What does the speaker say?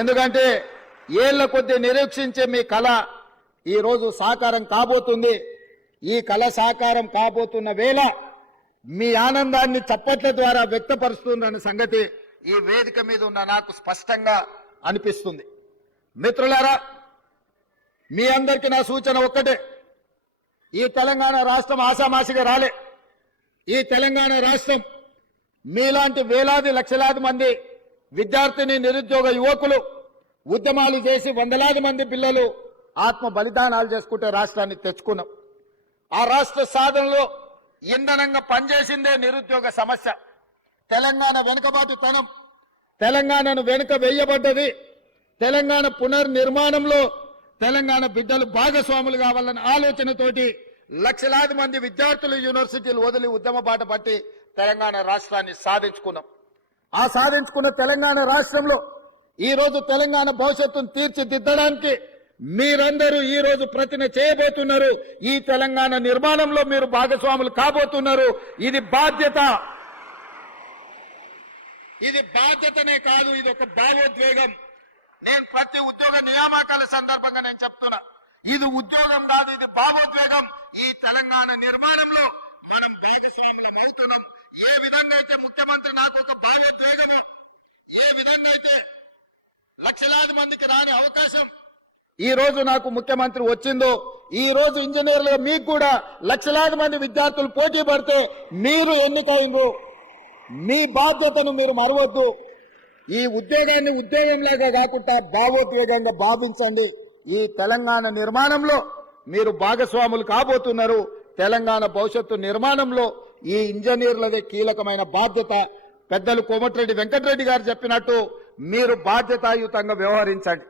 ఎందుకంటే ఏళ్ళ కొద్ది నిరీక్షించే మీ కళ ఈరోజు సాకారం కాబోతుంది. ఈ కళ సాకారం కాబోతున్న వేళ మీ ఆనందాన్ని చప్పట్ల ద్వారా వ్యక్తపరుస్తుందన్న సంగతి ఈ వేదిక మీద ఉన్న నాకు స్పష్టంగా అనిపిస్తుంది. మిత్రులారా మీ అందరికీ నా సూచన ఒక్కటే. ఈ తెలంగాణ రాష్ట్రం ఆశామాసిగా రాలే. ఈ తెలంగాణ రాష్ట్రం మీలాంటి వేలాది లక్షలాది మంది విద్యార్థిని నిరుద్యోగ యువకులు ఉద్యమాలు చేసి వందలాది మంది పిల్లలు ఆత్మ బలిదానాలు చేసుకుంటే రాష్ట్రాన్ని తెచ్చుకున్నాం. ఆ రాష్ట్ర సాధనలో ఇంధనంగా పనిచేసిందే నిరుద్యోగ సమస్య. తెలంగాణ వెనుకబాటుతనం తెలంగాణను వెనుక వేయబడ్డది. తెలంగాణ పునర్నిర్మాణంలో తెలంగాణ బిడ్డలు భాగస్వాములు కావాలన్న ఆలోచనతోటి లక్షలాది మంది విద్యార్థులు యూనివర్సిటీలు వదిలి ఉద్యమ బాట పట్టి తెలంగాణ రాష్ట్రాన్ని సాధించుకున్నాం. ఆ సాధించుకున్న తెలంగాణ రాష్ట్రంలో ఈ రోజు తెలంగాణ భవిష్యత్తును తీర్చిదిద్దడానికి మీరందరూ ఈ రోజు ప్రతిన చేయబోతున్నారు. ఈ తెలంగాణ నిర్మాణంలో మీరు భాగస్వాములు కాబోతున్నారు. ఇది బాధ్యత. ఇది బాధ్యతనే కాదు ఇది ఒక భావోద్వేగం. నేను ప్రతి ఉద్యోగ నియామకాల సందర్భంగా నేను చెప్తున్నా. ఇది ఉద్యోగం కాదు ఇది భావోద్వేగం. ఈ తెలంగాణ నిర్మాణంలో మనం భాగస్వాములం అవుతున్నాం. ఏ విధంగా అయితే ముఖ్యమంత్రి నాకు ఒక భావోద్వేగము ఏ విధంగా అయితే లక్షలాది మందికి రాని అవకాశం ఈ రోజు నాకు ముఖ్యమంత్రి వచ్చిందో ఈ రోజు ఇంజనీర్లు మీకు కూడా లక్షలాది మంది విద్యార్థులు పోటీ పడితే మీరు ఎన్నికైందో మీ బాధ్యతను మీరు మరవద్దు. ఈ ఉద్యోగాన్ని ఉద్యోగంలాగా కాకుండా భావోద్వేగంగా భావించండి. ఈ తెలంగాణ నిర్మాణంలో మీరు భాగస్వాములు కాబోతున్నారు. తెలంగాణ భవిష్యత్తు నిర్మాణంలో ఈ ఇంజనీర్లదే కీలకమైన బాధ్యత. పెద్దలు కోమటిరెడ్డి వెంకటరెడ్డి గారు చెప్పినట్టు మీరు బాధ్యతాయుతంగా వ్యవహరించండి.